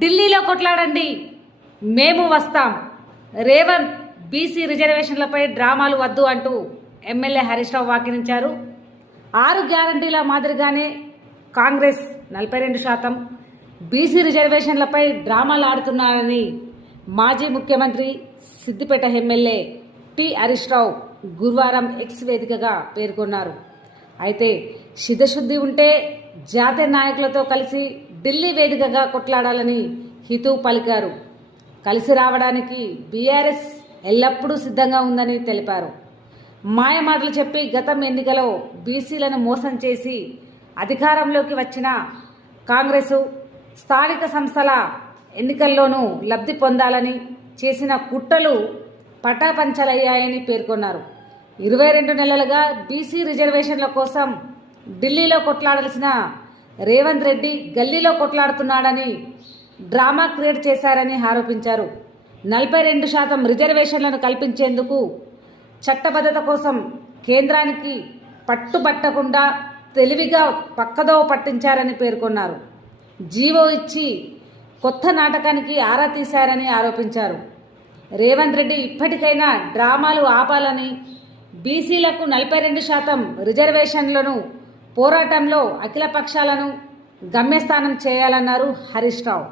ఢిల్లీలో కొట్లాడండి, మేము వస్తాం. రేవంత్ బీసీ రిజర్వేషన్లపై డ్రామాలు వద్దు అంటూ ఎమ్మెల్యే హరీష్ రావు వ్యాఖ్యానించారు. 6 గ్యారంటీల మాదిరిగానే కాంగ్రెస్ 42% బీసీ రిజర్వేషన్లపై డ్రామాలు ఆడుతున్నారని మాజీ ముఖ్యమంత్రి సిద్దిపేట ఎమ్మెల్యే టి హరీష్ రావు గురువారం ఎక్స్ వేదికగా పేర్కొన్నారు. అయితే సిద్ధశుద్ధి ఉంటే జాతీయ నాయకులతో కలిసి ఢిల్లీ వేదికగా కొట్లాడాలని హితవు పలికారు. కలిసి రావడానికి బీఆర్ఎస్ ఎల్లప్పుడూ సిద్ధంగా ఉందని తెలిపారు. మాయమాటలు చెప్పి గతం ఎన్నికలో బీసీలను మోసం చేసి అధికారంలోకి వచ్చిన కాంగ్రెసు స్థానిక సంస్థల ఎన్నికల్లోనూ లబ్ధి పొందాలని చేసిన కుట్రలు పటాపంచలయ్యాయని పేర్కొన్నారు. 22 నెలలుగా బీసీ రిజర్వేషన్ల కోసం ఢిల్లీలో కొట్లాడాల్సిన రేవంత్ రెడ్డి గల్లీలో కొట్లాడుతున్నాడని డ్రామా క్రియేట్ చేశారని ఆరోపించారు. 42% రిజర్వేషన్లను కల్పించేందుకు చట్టబద్ధత కోసం కేంద్రానికి పట్టుబట్టకుండా తెలివిగా పక్కదోవ పట్టించారని పేర్కొన్నారు. జీవో ఇచ్చి కొత్త నాటకానికి ఆరా తీశారని ఆరోపించారు. రేవంత్ రెడ్డి ఇప్పటికైనా డ్రామాలు ఆపాలని, బీసీలకు 42% రిజర్వేషన్లను పోరాటంలో అఖిల పక్షాలను గమ్యస్థానం చేయాలన్నారు హరీష్ రావు.